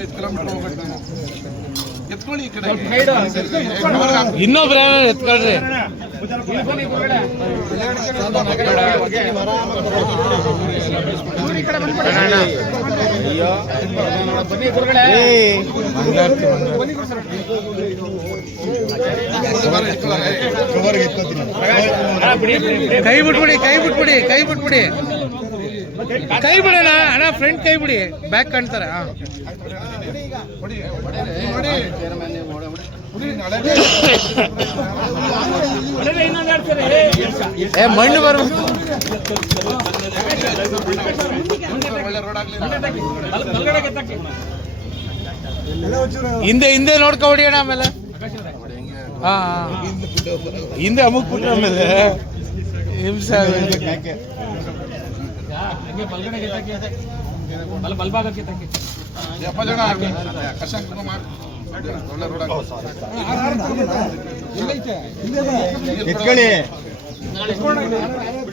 ಐದು ಕಿಲೋಮೀಟರ್ ಹೋಗ್ಬೇಕು. ನಾವು ಎತ್ಕೊಳ್ಳಿ. ಈ ಕಡೆ. ಇನ್ನೊಬ್ರು ಯಾರು ಎತ್ಕೊಳ್ರಿ ಕೈ ಬಿಟ್ಬಿಡಿ ಕೈ ಬಿಟ್ಬಿಡಿ ಕೈ ಬಿಟ್ಬಿಡಿ ಕೈ ಬಿಡೋಣ. ಅಣ್ಣ ಫ್ರಂಟ್ ಕೈ ಬಿಡಿ. ಬ್ಯಾಕ್ ಕಾಣ್ತಾರೆ. ಏ ಮಣ್ಣು ಬರ. ಒಳ್ಳೆ ರೋಡ್ ಆಗ್ಲಿ ಹಿಂದೆ ಹಿಂದೆ ನೋಡ್ಕೊಬಿಡಿ ಅಣ್ಣ ಆಮೇಲೆ. ಹಾ ಹಾ. ಹಿಂದೆ ಅಮುಕ್ ಬಿಟ್ರೆ ಆಮೇಲೆ. ಹಿಂಸೆ ಆಗುತ್ತೆ. ಎಪ್ಪ ಜನ ಕಶಾಂಕ್ ಕುಮಾರ್ ಒಳ್ಳೆ ರೋಡ್ ಎತ್ಕೊಳ್ಳಿ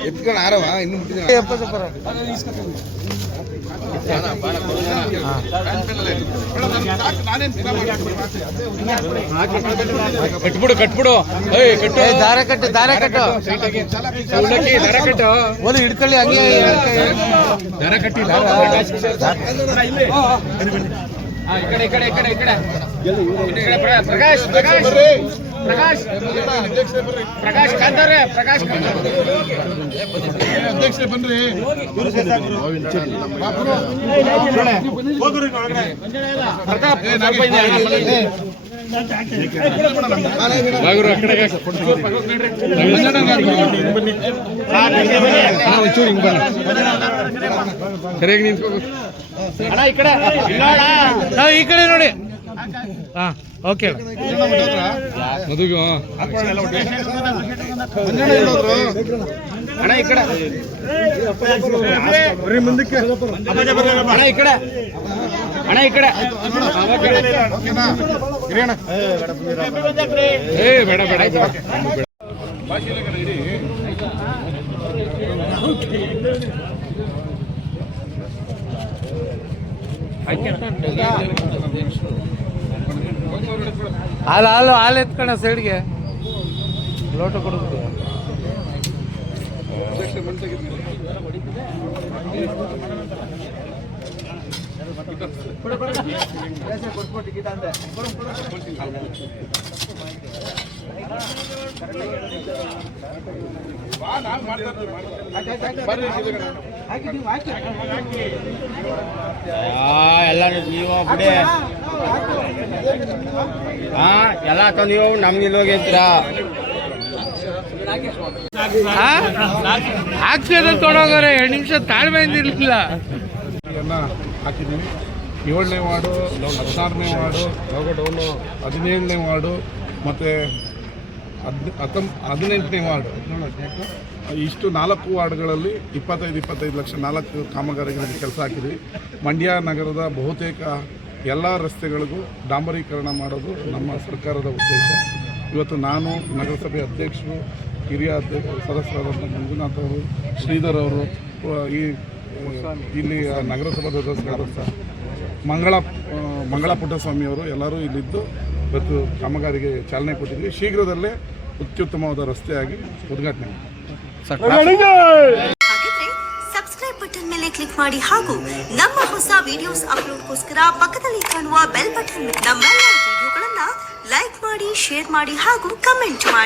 ಎತ್ಕೊಂಡು ಆರವ? ಇನ್ನು ಮುಟ್ಟಿದ್ರೆ ರೂಪಾಯಿ. ಕಟ್ಬಿಡು ಕಟ್ಬಿಡು. ಕಟ್ಟು. ದಾರ ಕಟ್ಟು ದಾರ ಕಟ್ಟು. ದಾರ ಕಟ್ಟು. ಒಂದು ಹಿಡ್ಕೊಳ್ಳಿ ಹಂಗೆ ದಾರ ಕಟ್ಟಿ. ಈ ಕಡೆ ಈ ಕಡೆ ಈ ಕಡೆ ಈ ಕಡೆ. ಪ್ರಕಾಶ್ ಪ್ರಕಾಶ್. ಪ್ರಕಾಶ್. ಪ್ರಕಾಶ್ ಕಾಂತಾರೆ ಪ್ರಕಾಶ್ ಬನ್ರಿ. ಪ್ರತಾಪ್. ಸರಿಯಾಗಿ ನಿಂತ್ಕೋಬೇಕು ಹಾ, ಈ ಕಡೆ ನೋಡಿ. ಹಾ ಓಕೆ ಮದುವೆ ಅಣ್ಣ, ಈ ಕಡೆ. ಅಣ್ಣ, ಈ ಕಡೆ. ಅಣ್ಣ, ಈ ಕಡೆ. ಏ, ಬೇಡ ಬೇಡ ಬೇಡ. ಹಾಲು ಹಾಲು ಹಾಲು ಎತ್ಕಣ ಸೈಡ್ಗೆ. ಲೋಟ ಕೊಡಬೇಕು. ಎಲ್ಲ ನೀವು ಬಿಡಿ ಹಾ ಎಲ್ಲ ತಂದು ನೀವು ನಮ್ಗೆ ಇಲ್ಲಿ ಹೋಗಿರ್ತೀರಾ ಆಗ್ತದೆ ತೊಡೋಗಾರೆ ಎರಡು ನಿಮಿಷ ತಾಳ್ಮೆ ಇರ್ಲಿಲ್ಲ ಹಾಕಿದ್ದೀವಿ ಏಳನೇ ವಾರ್ಡು ಹದಿನಾರನೇ ವಾರ್ಡು ಡೌನು ಹದಿನೇಳನೇ ವಾರ್ಡು, ಮತ್ತು ಹದ್ ಹದಿನೆಂಟನೇ ವಾರ್ಡ್. ಇಷ್ಟು ನಾಲ್ಕು ವಾರ್ಡ್ಗಳಲ್ಲಿ ಇಪ್ಪತ್ತೈದು ಇಪ್ಪತ್ತೈದು ಲಕ್ಷ ನಾಲ್ಕು ಕಾಮಗಾರಿಗಳಿಗೆ ಕೆಲಸ ಹಾಕಿದ್ವಿ. ಮಂಡ್ಯ ನಗರದ ಬಹುತೇಕ ಎಲ್ಲ ರಸ್ತೆಗಳಿಗೂ ಡಾಂಬರೀಕರಣ ಮಾಡೋದು ನಮ್ಮ ಸರ್ಕಾರದ ಉದ್ದೇಶ. ಇವತ್ತು ನಾನು ನಗರಸಭೆ ಅಧ್ಯಕ್ಷರು, ಹಿರಿಯ ಅಧ್ಯಕ್ಷ, ಸದಸ್ಯರಾದಂಥ ಮಂಜುನಾಥ್ ಅವರು, ಶ್ರೀಧರ್ ಅವರು ಈ, ಇಲ್ಲಿ ನಗರಸಭಾ ಸದಸ್ಯರಾದಂಥ ಮಂಗಳ ಮಂಗಳ ಪುಟ್ಟಸ್ವಾಮಿ ಅವರು ಎಲ್ಲರೂ ಇಲ್ಲಿದ್ದು ಇವತ್ತು ಕಾಮಗಾರಿಗೆ ಚಾಲನೆ ಕೊಟ್ಟಿದ್ವಿ ಶೀಘ್ರದಲ್ಲೇ ಅತ್ಯುತ್ತಮವಾದ ರಸ್ತೆಯಾಗಿ ಉದ್ಘಾಟನೆ ಸಬ್ಸ್ಕ್ರೈಬ್ ಬಟನ್ ಮೇಲೆ ಕ್ಲಿಕ್ ಮಾಡಿ ಹಾಗೂ ನಮ್ಮ ಹೊಸ ವಿಡಿಯೋಸ್ ಅಪ್ಲೋಡ್ಗೋಸ್ಕರ ಪಕ್ಕದಲ್ಲಿ ಕಾಣುವ ಬೆಲ್ ಬಟನ್ ನಮ್ಮೆಲ್ಲ ವಿಡಿಯೋಗಳನ್ನ ಲೈಕ್ ಮಾಡಿ ಶೇರ್ ಮಾಡಿ ಹಾಗೂ ಕಮೆಂಟ್ ಮಾಡಿ.